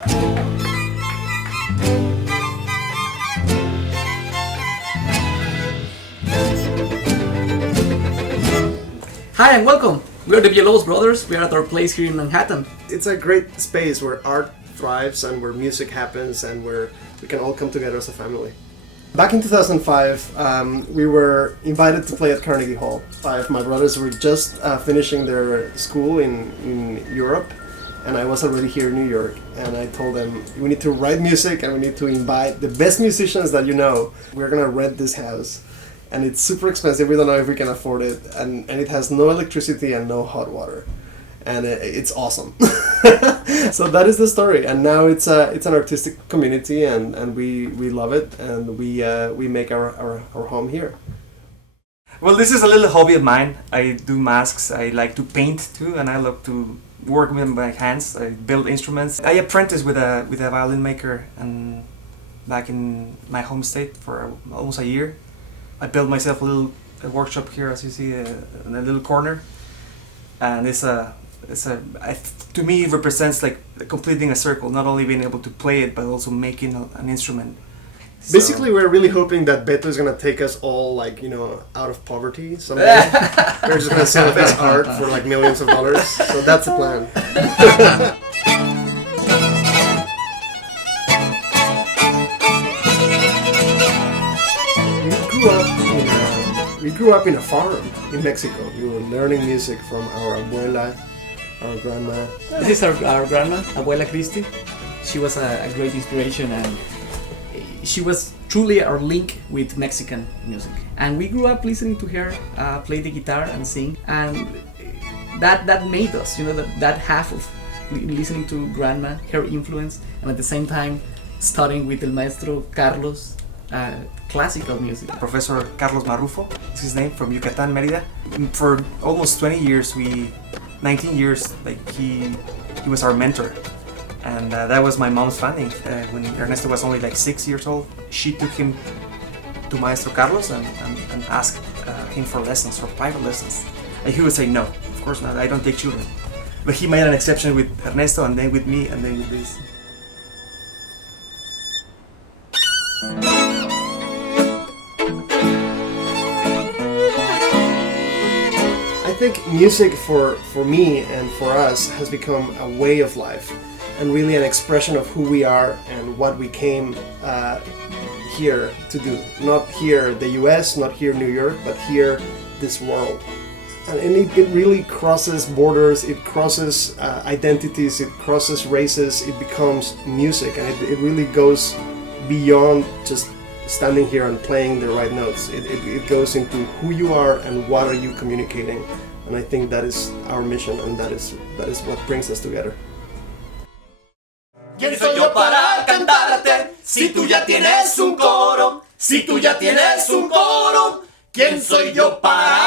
Hi and welcome! We are the Villalobos Brothers. We are at our place here in Manhattan. It's a great space where art thrives and where music happens and where we can all come together as a family. Back in 2005, we were invited to play at Carnegie Hall. Five of my brothers were just finishing their school in Europe, and I was already here in New York. And I told them, we need to write music and we need to invite the best musicians that you know. We're gonna rent this house. And it's super expensive, we don't know if we can afford it, and it has no electricity and no hot water. And it's awesome. So that is the story, and now it's an artistic community, and we love it, and we make our home here. Well, this is a little hobby of mine. I do masks, I like to paint too, and I love to work with my hands. I build instruments. I apprenticed with a violin maker and back in my home state for almost a year. I built myself a workshop here, as you see, in a little corner, and to me it represents like completing a circle, not only being able to play it but also making an instrument. Basically, we're really hoping that Beto is gonna take us all out of poverty someday. We're just gonna sell this art for like millions of dollars. So that's the plan. We grew up in a farm in Mexico. We were learning music from our abuela, our grandma. This is our grandma, Abuela Christi. She was a great inspiration, and she was truly our link with Mexican music. And we grew up listening to her play the guitar and sing, and that made us, that half of listening to grandma, her influence, and at the same time studying with el maestro Carlos. Classical music. Professor Carlos Marrufo is his name, from Yucatan, Mérida. For almost 19 years, he was our mentor. And that was my mom's family. When Ernesto was only like 6 years old, she took him to Maestro Carlos and asked him for lessons, for private lessons. And he would say, no, of course not, I don't take children. But he made an exception with Ernesto, and then with me, and then with this. I think music for me and for us has become a way of life, and really an expression of who we are and what we came here to do. Not here the US, not here New York, but here this world. And it really crosses borders, it crosses identities, it crosses races, it becomes music, and it really goes beyond just standing here and playing the right notes. It goes into who you are and what are you communicating. And I think that is our mission, and that is what brings us together. ¿Quién soy yo para cantarte? Si tú ya tienes un coro, si tú ya tienes un coro, ¿quién soy yo para